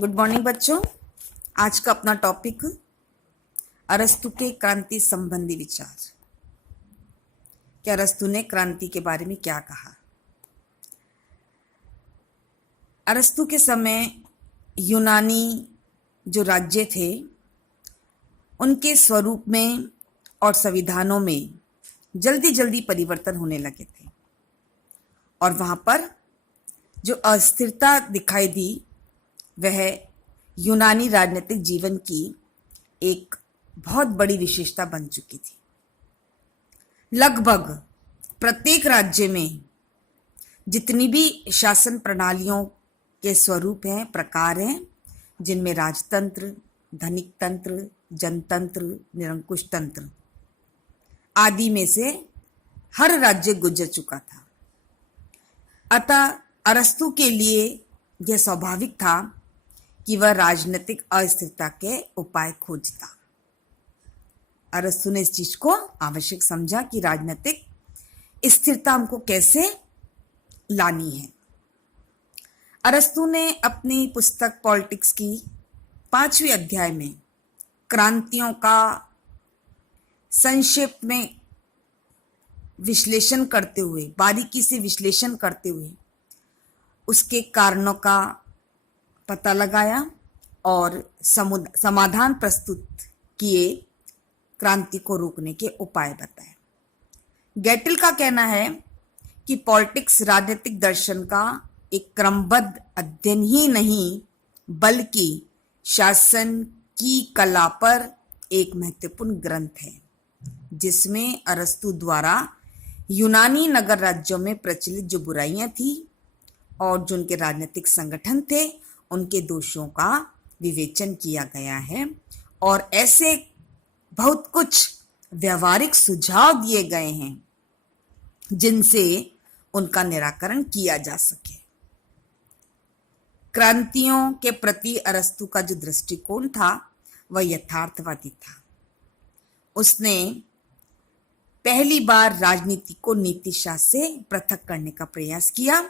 Good morning बच्चों। आज का अपना टॉपिक अरस्तु के क्रांति संबंधी विचार। कि अरस्तु ने क्रांति के बारे में क्या कहा। अरस्तु के समय यूनानी जो राज्य थे उनके स्वरूप में और संविधानों में जल्दी जल्दी परिवर्तन होने लगे थे और वहाँ पर जो अस्थिरता दिखाई दी वह यूनानी राजनीतिक जीवन की एक बहुत बड़ी विशेषता बन चुकी थी। लगभग प्रत्येक राज्य में जितनी भी शासन प्रणालियों के स्वरूप हैं, प्रकार हैं, जिनमें राजतंत्र, धनिक तंत्र, जनतंत्र, निरंकुश तंत्र आदि में से हर राज्य गुजर चुका था। अतः अरस्तु के लिए यह स्वाभाविक था कि वह राजनीतिक अस्थिरता के उपाय खोजता। अरस्तु ने इस चीज को आवश्यक समझा कि राजनीतिक स्थिरता हमको कैसे लानी है। अरस्तु ने अपनी पुस्तक पॉलिटिक्स की 5वें अध्याय में क्रांतियों का संक्षेप में विश्लेषण करते हुए, बारीकी से विश्लेषण करते हुए उसके कारणों का पता लगाया और समाधान प्रस्तुत किए, क्रांति को रोकने के उपाय बताए। गैटिल का कहना है कि पॉलिटिक्स राजनीतिक दर्शन का एक क्रमबद्ध अध्ययन ही नहीं बल्कि शासन की कला पर एक महत्वपूर्ण ग्रंथ है, जिसमें अरस्तु द्वारा यूनानी नगर राज्यों में प्रचलित जो बुराइयां थी और जो उनके राजनीतिक संगठन थे उनके दोषों का विवेचन किया गया है और ऐसे बहुत कुछ व्यवहारिक सुझाव दिए गए हैं जिनसे उनका निराकरण किया जा सके। क्रांतियों के प्रति अरस्तु का जो दृष्टिकोण था वह यथार्थवादी था। उसने पहली बार राजनीति को नीति शास्त्र से पृथक करने का प्रयास किया।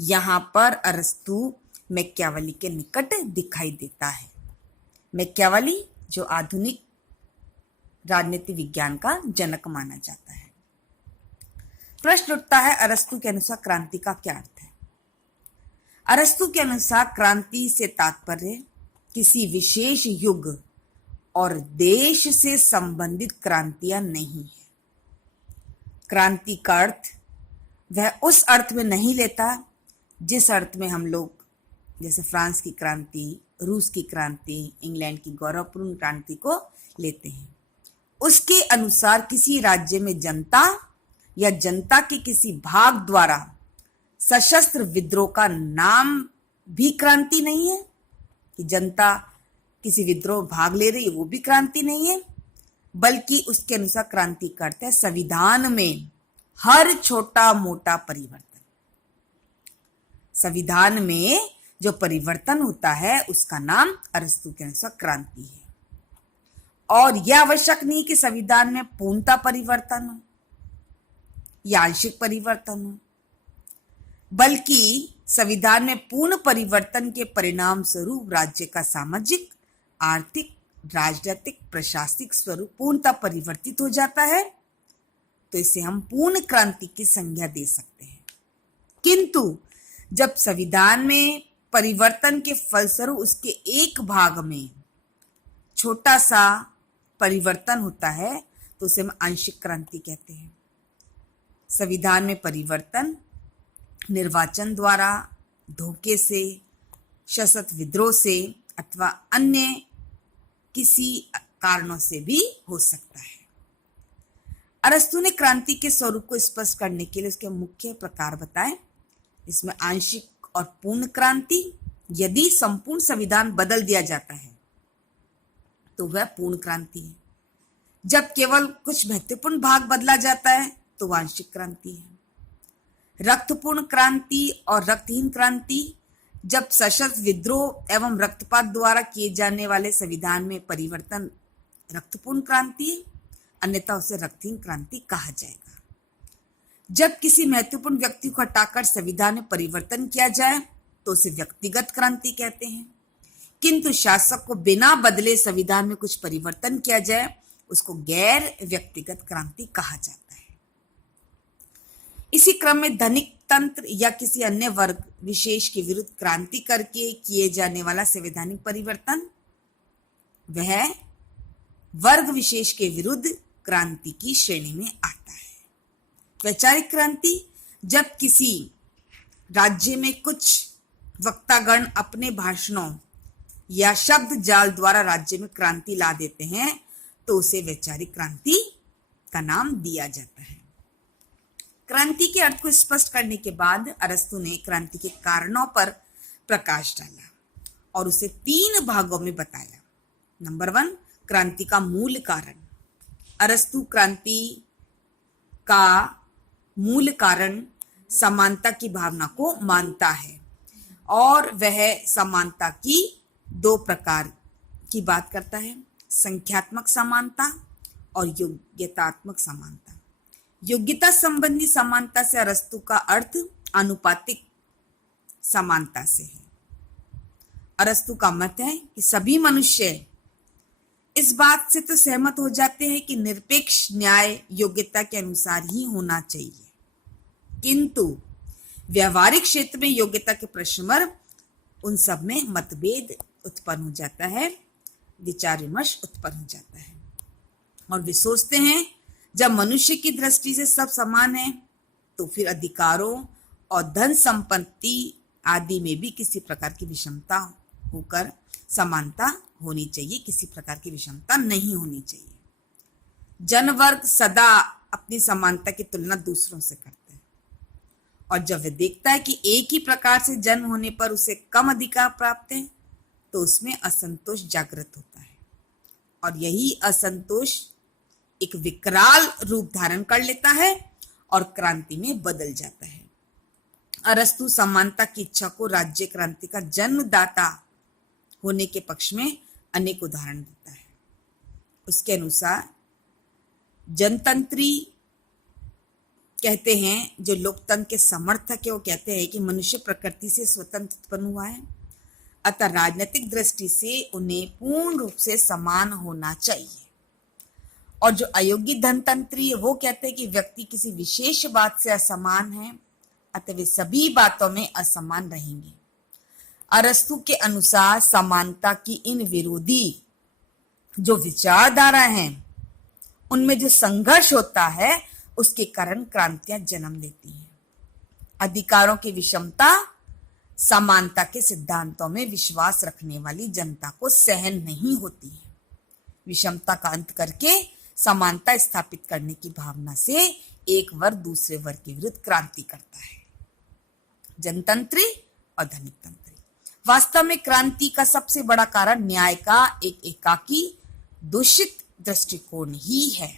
यहाँ पर अरस्तु मैकियावेली के निकट दिखाई देता है। मैकियावेली जो आधुनिक राजनीति विज्ञान का जनक माना जाता है। प्रश्न उठता है, अरस्तु के अनुसार क्रांति का क्या अर्थ है। अरस्तु के अनुसार क्रांति से तात्पर्य किसी विशेष युग और देश से संबंधित क्रांतियां नहीं है। क्रांति का अर्थ वह उस अर्थ में नहीं लेता जिस अर्थ में हम लोग जैसे फ्रांस की क्रांति, रूस की क्रांति, इंग्लैंड की गौरवपूर्ण क्रांति को लेते हैं। उसके अनुसार किसी राज्य में जनता या जनता के किसी भाग द्वारा सशस्त्र विद्रोह का नाम भी क्रांति नहीं है। कि जनता किसी विद्रोह भाग ले रही है वो भी क्रांति नहीं है, बल्कि उसके अनुसार क्रांति करते हैं संविधान में हर छोटा मोटा परिवर्तन। संविधान में जो परिवर्तन होता है उसका नाम अरस्तु के अनुसार क्रांति है। और यह आवश्यक नहीं कि संविधान में पूर्णता परिवर्तन हो या आंशिक परिवर्तन हो, बल्कि संविधान में पूर्ण परिवर्तन के परिणाम स्वरूप राज्य का सामाजिक, आर्थिक, राजनीतिक, प्रशासनिक स्वरूप पूर्णता परिवर्तित हो जाता है, तो इसे हम पूर्ण क्रांति की संज्ञा दे सकते हैं। किंतु जब संविधान में परिवर्तन के फलस्वरूप उसके एक भाग में छोटा सा परिवर्तन होता है तो उसे हम आंशिक क्रांति कहते हैं। संविधान में परिवर्तन निर्वाचन द्वारा, धोखे से, सशस्त्र विद्रोह से अथवा अन्य किसी कारणों से भी हो सकता है। अरस्तु ने क्रांति के स्वरूप को स्पष्ट करने के लिए उसके मुख्य प्रकार बताए। इसमें आंशिक और पूर्ण क्रांति, यदि संपूर्ण संविधान बदल दिया जाता है तो वह पूर्ण क्रांति है। जब केवल कुछ महत्वपूर्ण भाग बदला जाता है तो वह आंशिक क्रांति है। रक्तपूर्ण क्रांति और रक्तहीन क्रांति, जब सशस्त्र विद्रोह एवं रक्तपात द्वारा किए जाने वाले संविधान में परिवर्तन रक्तपूर्ण क्रांति है, अन्यथा उसे रक्तहीन क्रांति कहा जाएगा। जब किसी महत्वपूर्ण व्यक्ति को हटाकर संविधान में परिवर्तन किया जाए तो उसे व्यक्तिगत क्रांति कहते हैं। किंतु शासक को बिना बदले संविधान में कुछ परिवर्तन किया जाए उसको गैर व्यक्तिगत क्रांति कहा जाता है। इसी क्रम में धनिक तंत्र या किसी अन्य वर्ग विशेष के विरुद्ध क्रांति करके किए जाने वाला संवैधानिक परिवर्तन वह वर्ग विशेष के विरुद्ध क्रांति की श्रेणी में आता है। वैचारिक क्रांति जब किसी राज्य में कुछ वक्तागण अपने भाषणों या शब्द जाल द्वारा राज्य में क्रांति ला देते हैं तो उसे वैचारिक क्रांति का नाम दिया जाता है। क्रांति के अर्थ को स्पष्ट करने के बाद अरस्तु ने क्रांति के कारणों पर प्रकाश डाला और उसे 3 भागों में बताया। नंबर 1, क्रांति का मूल कारण। अरस्तु क्रांति का मूल कारण समानता की भावना को मानता है और वह समानता की 2 प्रकार की बात करता है, संख्यात्मक समानता और योग्यतात्मक समानता। योग्यता संबंधी समानता से अरस्तु का अर्थ आनुपातिक समानता से है। अरस्तु का मत है कि सभी मनुष्य इस बात से तो सहमत हो जाते हैं कि निरपेक्ष न्याय योग्यता के अनुसार ही होना चाहिए, किंतु व्यवहारिक क्षेत्र में योग्यता के प्रश्न पर उन सब में मतभेद उत्पन्न हो जाता है, विचार विमर्श उत्पन्न हो जाता है और वे सोचते हैं जब मनुष्य की दृष्टि से सब समान है तो फिर अधिकारों और धन संपत्ति आदि में भी किसी प्रकार की विषमता होकर समानता होनी चाहिए, किसी प्रकार की विषमता नहीं होनी चाहिए। जनवर्ग सदा अपनी समानता की तुलना दूसरों से करते हैं और जब वह देखता है कि एक ही प्रकार से जन्म होने पर उसे कम अधिकार प्राप्त है तो उसमें असंतोष जागृत होता है और यही असंतोष एक विकराल रूप धारण कर लेता है और क्रांति में बदल जाता है। अरस्तु समानता की इच्छा को राज्य क्रांति का जन्मदाता होने के पक्ष में अनेक उदाहरण देता है। उसके अनुसार जनतंत्री कहते हैं, जो लोकतंत्र के समर्थक है वो कहते हैं कि मनुष्य प्रकृति से स्वतंत्र उत्पन्न हुआ है, अतः राजनीतिक दृष्टि से उन्हें पूर्ण रूप से समान होना चाहिए। और जो अयोग्य धनतंत्री है वो कहते हैं कि व्यक्ति किसी विशेष बात से असमान है, अतः वे सभी बातों में असमान रहेंगे। अरस्तु के अनुसार समानता की इन विरोधी जो विचारधारा हैं उनमें जो संघर्ष होता है उसके कारण क्रांतियां जन्म लेती हैं। अधिकारों की विषमता समानता के सिद्धांतों में विश्वास रखने वाली जनता को सहन नहीं होती है। विषमता का अंत करके समानता स्थापित करने की भावना से एक वर्ग दूसरे वर्ग के विरुद्ध क्रांति करता है, जनतंत्री और धनिक तंत्री। वास्तव में क्रांति का सबसे बड़ा कारण न्याय का एक एकाकी दूषित दृष्टिकोण ही है।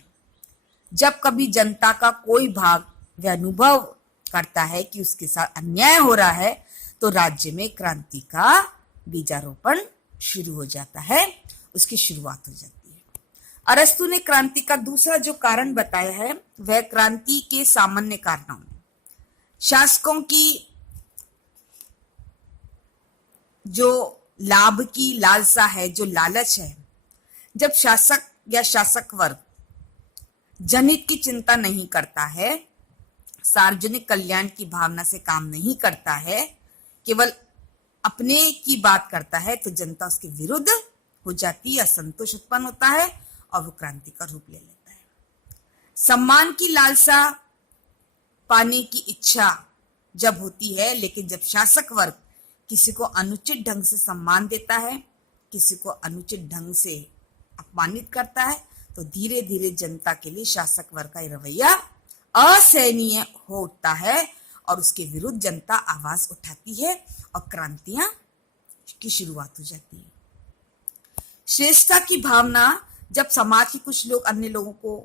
जब कभी जनता का कोई भाग वह अनुभव करता है कि उसके साथ अन्याय हो रहा है तो राज्य में क्रांति का बीजारोपण शुरू हो जाता है, उसकी शुरुआत हो जाती है। अरस्तु ने क्रांति का दूसरा जो कारण बताया है वह क्रांति के सामान्य कारणों में शासकों की जो लाभ की लालसा है, जो लालच है। जब शासक या शासक वर्ग जनहित की चिंता नहीं करता है, सार्वजनिक कल्याण की भावना से काम नहीं करता है, केवल अपने की बात करता है, तो जनता उसके विरुद्ध हो जाती है, असंतोष उत्पन्न होता है और वो क्रांति का रूप ले लेता है। सम्मान की लालसा पाने की इच्छा जब होती है, लेकिन जब शासक वर्ग किसी को अनुचित ढंग से सम्मान देता है, किसी को अनुचित ढंग से अपमानित करता है, तो धीरे धीरे जनता के लिए शासक वर्ग का रवैया असहनीय हो उठता है और उसके विरुद्ध जनता आवाज उठाती है और क्रांतियां की शुरुआत हो जाती है। श्रेष्ठता की भावना जब समाज के कुछ लोग अन्य लोगों को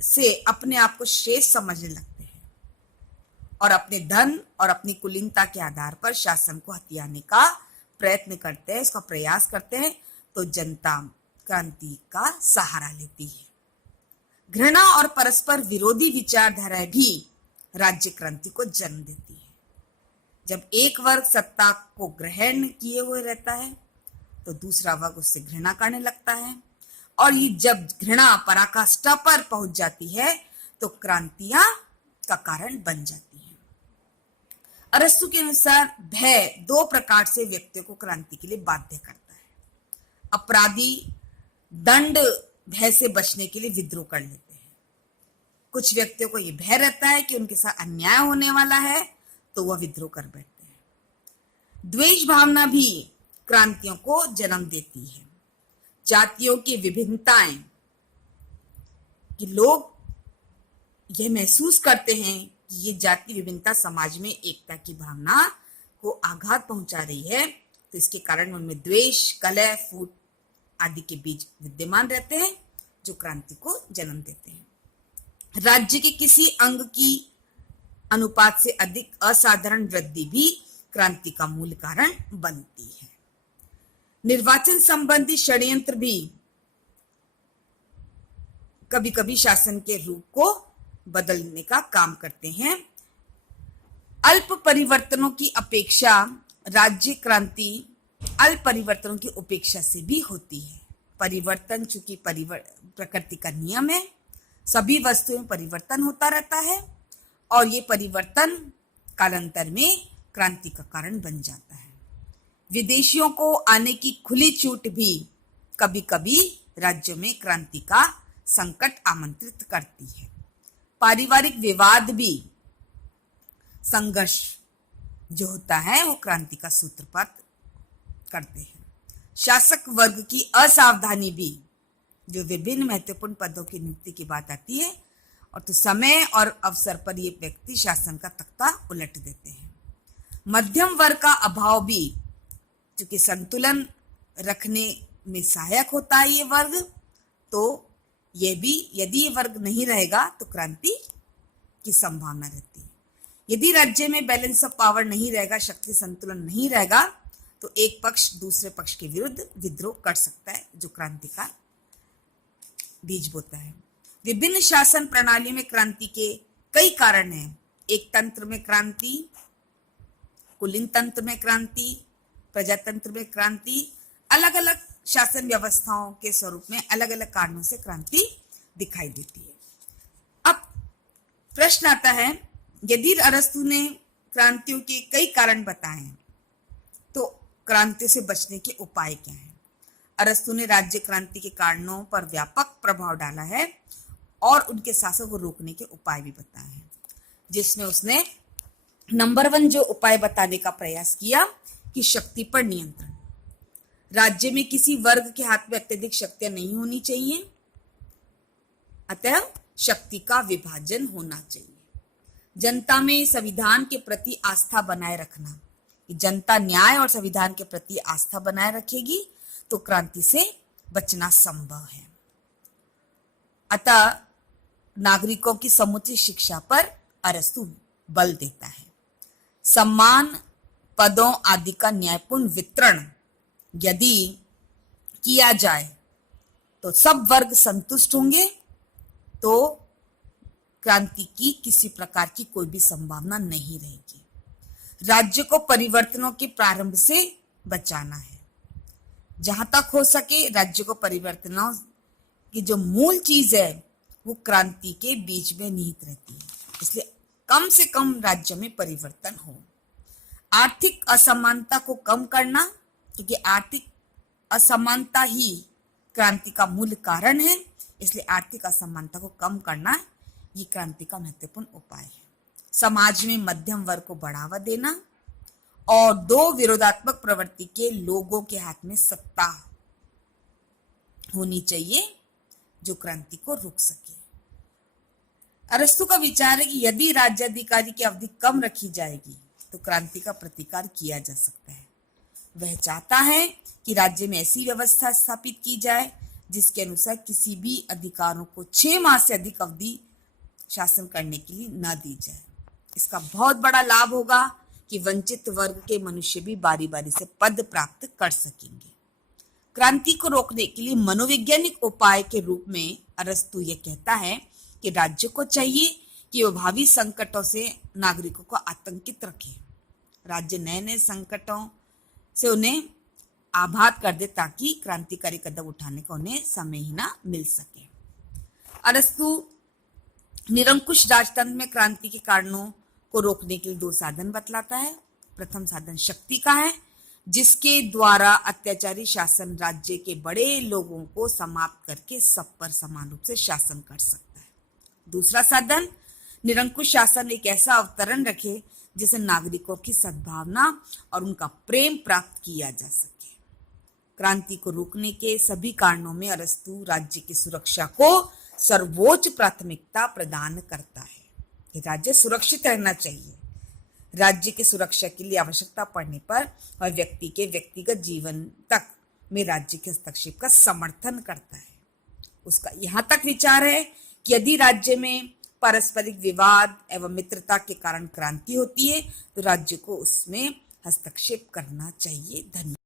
से अपने आप को श्रेष्ठ समझने लगते हैं और अपने धन और अपनी कुलीनता के आधार पर शासन को हथियाने का प्रयत्न करते हैं, इसका प्रयास करते हैं, तो जनता क्रांति का सहारा लेती है। घृणा और परस्पर विरोधी विचारधारा भी राज्य क्रांति को जन्म देती है। जब एक वर्ग सत्ता को ग्रहण किए हुए रहता है तो दूसरा वर्ग उससे घृणा करने लगता है, और ये जब घृणा पराकाष्ठा पर पहुंच जाती है तो क्रांतियां का कारण बन जाती हैं। अरस्तु के अनुसार भय दो प्रकार से व्यक्तियों को क्रांति के लिए बाध्य करता है। अपराधी दंड भय से बचने के लिए विद्रोह कर लेते हैं। कुछ व्यक्तियों को यह भय रहता है कि उनके साथ अन्याय होने वाला है तो वह विद्रोह कर बैठते हैं। द्वेष भावना भी क्रांतियों को जन्म देती है। जातियों की विभिन्नताएं कि लोग यह महसूस करते हैं कि ये जाति विभिन्नता समाज में एकता की भावना को आघात पहुंचा रही है, तो इसके कारण उनमें द्वेष, कलह, फूट आदि के बीज विद्यमान रहते हैं जो क्रांति को जन्म देते हैं। राज्य के किसी अंग की अनुपात से अधिक असाधारण वृद्धि भी क्रांति का मूल कारण बनती है। निर्वाचन संबंधी षड्यंत्र भी कभी कभी शासन के रूप को बदलने का काम करते हैं। अल्प परिवर्तनों की अपेक्षा राज्य क्रांति अल्प परिवर्तनों की उपेक्षा से भी होती है। परिवर्तन चूंकि प्रकृति का नियम है, सभी वस्तुओं में परिवर्तन होता रहता है और ये परिवर्तन कालांतर में क्रांति का कारण बन जाता है। विदेशियों को आने की खुली छूट भी कभी कभी राज्यों में क्रांति का संकट आमंत्रित करती है। पारिवारिक विवाद भी, संघर्ष जो होता है वो क्रांति का सूत्रपात करते हैं। शासक वर्ग की असावधानी भी, जो विभिन्न महत्वपूर्ण पदों की नियुक्ति की बात आती है और तो समय और अवसर पर ये व्यक्ति शासन का तख्ता उलट देते हैं। मध्यम वर्ग का अभाव भी, क्योंकि संतुलन रखने में सहायक होता है ये वर्ग, तो ये भी यदि ये वर्ग नहीं रहेगा तो क्रांति की संभावना रहती है। यदि राज्य में बैलेंस ऑफ पावर नहीं रहेगा, शक्ति संतुलन नहीं रहेगा, तो एक पक्ष दूसरे पक्ष के विरुद्ध विद्रोह कर सकता है, जो क्रांति का बीज बोता है। विभिन्न शासन प्रणालियों में क्रांति के कई कारण हैं। एक तंत्र में क्रांति, कुलीन तंत्र में क्रांति, प्रजातंत्र में क्रांति, अलग अलग शासन व्यवस्थाओं के स्वरूप में अलग अलग कारणों से क्रांति दिखाई देती है। अब प्रश्न आता है, यदि अरस्तु ने क्रांतियों के कई कारण बताए हैं तो क्रांति से बचने के उपाय क्या हैं? अरस्तु ने राज्य क्रांति के कारणों पर व्यापक प्रभाव डाला है और उनके शासन को रोकने के उपाय भी बताए हैं, जिसमें उसने नंबर 1 जो उपाय बताने का प्रयास किया कि शक्ति पर नियंत्रण। राज्य में किसी वर्ग के हाथ में अत्यधिक शक्तियां नहीं होनी चाहिए, अतः शक्ति का विभाजन होना चाहिए। जनता में संविधान के प्रति आस्था बनाए रखना, जनता न्याय और संविधान के प्रति आस्था बनाए रखेगी तो क्रांति से बचना संभव है। अतः नागरिकों की समुचित शिक्षा पर अरस्तु बल देता है। सम्मान, पदों आदि का न्यायपूर्ण वितरण यदि किया जाए तो सब वर्ग संतुष्ट होंगे, तो क्रांति की किसी प्रकार की कोई भी संभावना नहीं रहेगी। राज्य को परिवर्तनों के प्रारंभ से बचाना है। जहां तक हो सके राज्य को परिवर्तनों की जो मूल चीज है वो क्रांति के बीच में निहित रहती है, इसलिए कम से कम राज्य में परिवर्तन हो। आर्थिक असमानता को कम करना, क्योंकि आर्थिक असमानता ही क्रांति का मूल कारण है, इसलिए आर्थिक असमानता को कम करना ये क्रांति का महत्वपूर्ण उपाय है। समाज में मध्यम वर्ग को बढ़ावा देना और दो विरोधात्मक प्रवृत्ति के लोगों के हाथ में सत्ता होनी चाहिए जो क्रांति को रोक सके। अरस्तु का विचार है कि यदि राज्याधिकारी की अवधि कम रखी जाएगी तो क्रांति का प्रतिकार किया जा सकता है। वह चाहता है कि राज्य में ऐसी व्यवस्था स्थापित की जाए जिसके अनुसार किसी भी अधिकारों को 6 माह से अधिक अवधि शासन करने के लिए न दी जाए। इसका बहुत बड़ा लाभ होगा कि वंचित वर्ग के मनुष्य भी बारी बारी से पद प्राप्त कर सकेंगे। क्रांति को रोकने के लिए मनोवैज्ञानिक उपाय के रूप में अरस्तु यह कहता है कि राज्य को चाहिए कि वह भावी संकटों से नागरिकों को आतंकित रखे। राज्य नए नए संकटों से उन्हें आबाद कर दे ताकि क्रांतिकारी कदम उठाने का उन्हें समय ही ना मिल सके। अरस्तु निरंकुश राजतंत्र में क्रांति के कारणों को रोकने के लिए दो साधन बतलाता है। प्रथम साधन शक्ति का है, जिसके द्वारा अत्याचारी शासन राज्य के बड़े लोगों को समाप्त करके सब पर समान रूप से शासन कर सकता है। दूसरा साधन निरंकुश शासन एक ऐसा अवतरण रखे जिसे नागरिकों की सद्भावना और उनका प्रेम प्राप्त किया जा सके। क्रांति को रोकने के सभी कारणों में अरस्तु राज्य की सुरक्षा को सर्वोच्च प्राथमिकता प्रदान करता है कि राज्य सुरक्षित रहना चाहिए। राज्य की सुरक्षा के लिए आवश्यकता पड़ने पर वह व्यक्ति के व्यक्तिगत जीवन तक में राज्य के हस्तक्षेप का समर्थन करता है। उसका यहाँ तक विचार है कि यदि राज्य में पारस्परिक विवाद एवं मित्रता के कारण क्रांति होती है तो राज्य को उसमें हस्तक्षेप करना चाहिए। धन्यवाद।